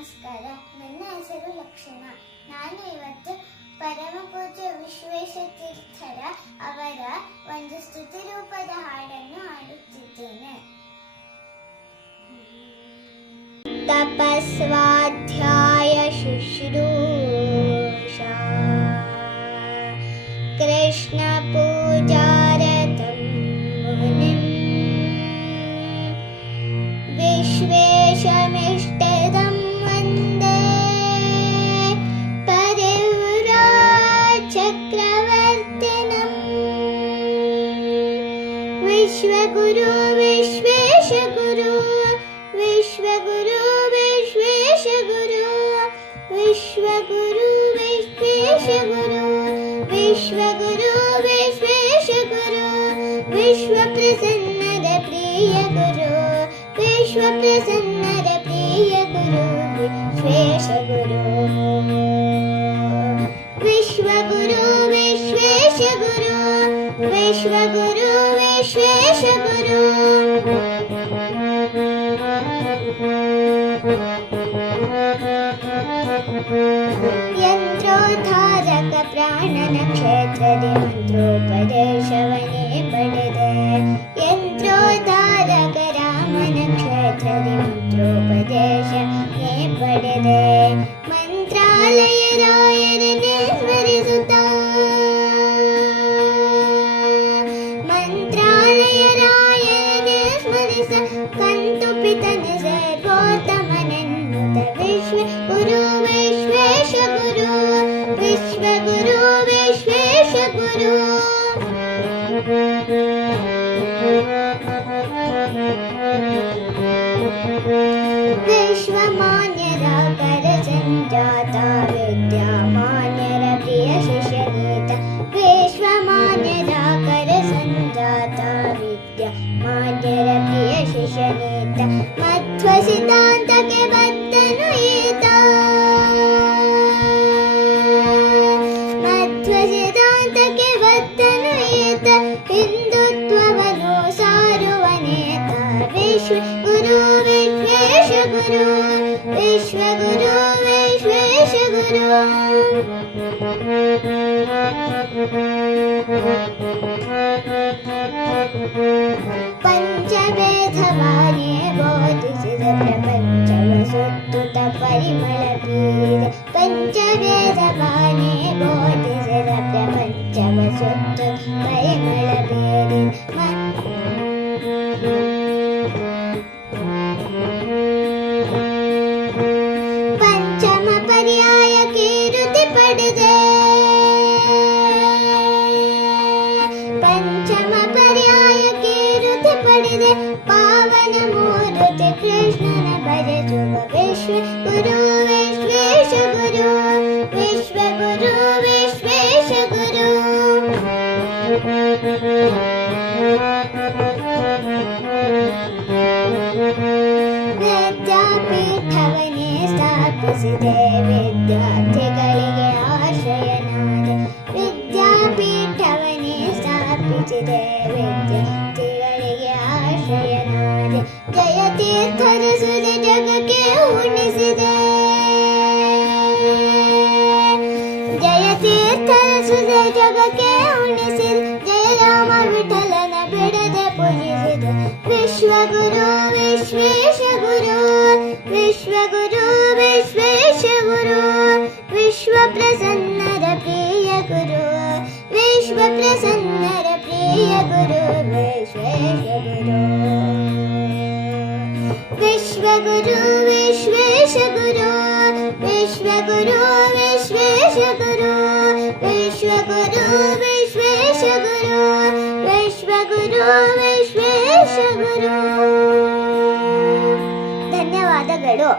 ನಮಸ್ಕಾರ. ನನ್ನ ಹೆಸರು ಲಕ್ಷಣ. ನಾನು ಇವತ್ತು ಪರಮಪೂಜ್ಯ ವಿಶ್ವೇಶತೀರ್ಥರ ಅವರ ಒಂದು ಸ್ತುತಿ ರೂಪದ ಹಾಡನ್ನು ಹಾಡುತ್ತಿದ್ದೇನೆ. ತಪಸ್ವಾಧ್ಯಾಯ ಶುಶ್ರೂಷಾ ಕೃಷ್ಣ ಪೂಜಾರತಂ ಮುನಿಂ ವಿಶ್ವೇಶಮಿಷ್ಟದಂ ವಂದೇ ಪರಿವ್ರಾಟ್ ಚಕ್ರವರ್ತಿನಂ ವಿಶ್ವಗುರು ವಿಶ್ವೇಶಗುರು ವಿಶ್ವಗುರು ವಿಶ್ವೇಶಗುರು ವಿಶ್ವಗುರು ವಿಶ್ವೇಶಗುರು ವಿಶ್ವಗುರು ವಿಶ್ವೇಶಗುರು ವಿಶ್ವಪ್ರಸನ್ನದ ಪ್ರಿಯ ಗುರು ವಿಶ್ವಪ್ರಸನ್ನದ ಪ್ರಿಯ ಗುರು ವಿಶ್ವೇಶಗುರು ವಿಶ್ವಗುರು ವಿಶ್ವೇಶಗುರು ವಿಶ್ವಗುರು ವಿಶ್ವೇಶಗುರು ಯಂತ್ರೋದ್ಧಾರಕ ಪ್ರಾಣನ ಕ್ಷೇತ್ರದಿ ಮಂತ್ರೋಪದೇಶವನೇ ಪಡೆದೆ ಯಂತ್ರೋದ್ಧಾರಕ ರಾಮನ ಕ್ಷೇತ್ರದಿ ಮಂತ್ರೋಪದೇಶವೇ ಪಡೆದೆ ಮಂತ್ರಾಲಯ ರಾಯರನ್ನೇ ಸ್ಮರಿಸುತ್ತ ಮಂತ್ರಾಲಯ ರಾಯರನ್ನೇ ಸ್ಮರಿಸ ಕಂತುಪಿತನ ಸರ್ವೋತ್ತಮನೆನ್ನುತ್ತ ವಿಶ್ವಗುರು ವಿಶ್ವೇಶಗುರು ವಿಶ್ವಗುರು ವಿಶ್ವೇಶಗುರು ವಿಶ್ವಮಾನ್ಯರ ಕರ ಸಂಜಾತ ವಿದ್ಯಾಮಾನ್ಯರ ಪ್ರಿಯ ಶಿಷ್ಯನೀತ ವಿಶ್ವಮಾನ್ಯರ ಕರ ಸಂಜಾತ ವಿದ್ಯಾಮಾನ್ಯರ ಪ್ರಿಯ ಶಿಷ್ಯನೀತ ಮಧ್ವ ಸಿದ್ಧಾಂತಕ್ಕೆ ಬದ್ಧನು ಈತ ಮಧ್ವ ಸಿದ್ಧಾಂತಕ್ಕೆ ಬದ್ಧನು ಈತ ಹಿಂದುತ್ವವನ್ನು ಸಾರುವನೇತ ವಿಶ್ವಗುರು ವಿಶ್ವೇಶಗುರು ವಿಶ್ವಗುರು ವಿಶ್ವೇಶಗುರು ಪಂಚವೇದವಾಣಿ ಬೋಧಿಸಿದ ಪ್ರಪಂಚವ ಸುತ್ತುತ್ತ ಪರಿಮಳ ಬೀರ ಪಂಚವೇದವಾಣಿ ಬೋಧಿಸಿದ ಪ್ರಪಂಚವ ಸುತ್ತು ಪರಿಮಳ ಬೀರಿ ಪಂಚಮ ಪರ್ಯಾಯ ಕೀರುತಿ ಪಡೆದೆ ಪಂಚಮ ಪರ್ಯಾಯ ಕೀರುತಿ ಪಡೆದೆ ಪಾವನ ಮೂರುತಿ ಕೃಷ್ಣನ ಭಜಸುವ ವಿಶ್ವಗುರು ವಿಶ್ವೇಶಗುರು ವಿಶ್ವಗುರು ವಿಶ್ವೇಶಗುರು ವಿದ್ಯಾಪೀಠವನ್ನೇ ಸ್ಥಾಪಿಸಿದೆ ವಿದ್ಯಾರ್ಥಿಗಳಿಗೆ ಆಶ್ರಯನಾದೆ ವಿದ್ಯಾಪೀಠವನ್ನೇ ಸ್ಥಾಪಿಸಿದೆ ವಿದ್ಯಾರ್ಥಿಗಳಿಗೆ ಆಶ್ರಯನಾದೆ ಜಯತೀರ್ಥರ ಸುದೆ ಜಗಕ್ಕೆ ಉಣಿಸಿದೆ ಜಯತೀರ್ಥರ ಸುದೆ ಜಗಕ್ಕೆ ಉಣಿಸಿದೆ ಜಯ ರಾಮ ವಿಠಲನ ಬಿಡದೆ ಪೂಜಿಸಿದೆ ವಿಶ್ವಗುರು ವಿಶ್ವೇಶಗುರು ವಿಶ್ವಗುರು ವಿಶ್ವೇಶಗುರು ವಿಶ್ವಪ್ರಸನ್ನರ ಪ್ರಿಯ ಗುರು ವಿಶ್ವಪ್ರಸನ್ನರ ಪ್ರಿಯ ಗುರು ವಿಶ್ವೇಶಗುರು ವಿಶ್ವಗುರು ವಿಶ್ವೇಶಗುರು ವಿಶ್ವಗುರು ವಿಶ್ವೇಶಗುರು ವಿಶ್ವಗುರು ವಿಶ್ವೇಶಗುರು ವಿಶ್ವಗುರು ವಿಶ್ವೇಶಗುರು. ಧನ್ಯವಾದಗಳು.